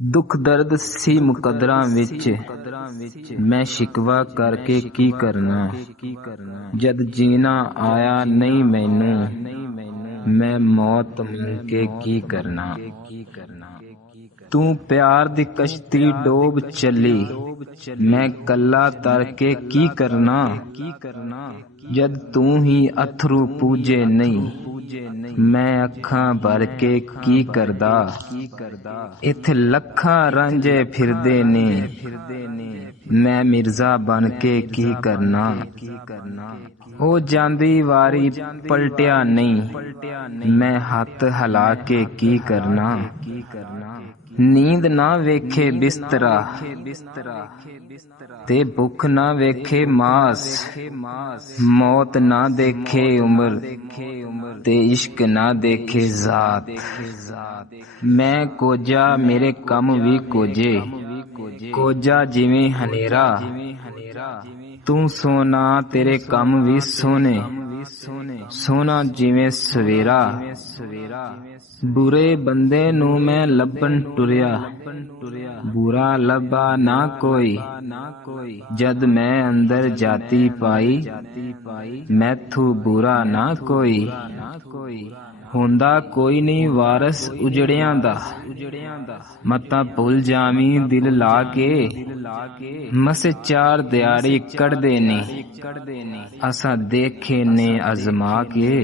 दुख दर्द सी मुकदरां विच मैं शिकवा करके की करना। जद जीना आया नहीं मैनू मैं मौत मंग के की करना। तू प्यार दी कश्ती डोब चली मैं कला तर के की करना। जद तू ही अथरू पूजे नहीं मैं अखां भर के की करदा। इत्थे लखां रांझे फिरदे ने मैं मिर्जा बन के की करना। ओ जांदी वारी पलटिया नहीं मैं हाथ हिला के की करना। नींद ना वेखे बिस्तरा ते भुख ना वेखे मास। मौत ना देखे उम्र ते इश्क ना देखे जात। मैं कोजा मेरे कम भी कोजे कोजा जिवें हनेरा। तू सोना तेरे कम भी सोने सोना जिवें सवेरा। बुरे बंदे नू मैं लभन टुरिया बुरा लभा ना कोई। जद मैं अंदर जाती पाई मैथू बुरा ना कोई। हुंदा कोई नहीं वारस उजड़ियां दा मतां भुल जावी दिल ला के। मसे चार दिहाड़ी कढ़दे ने असां देखे ने अजमा के।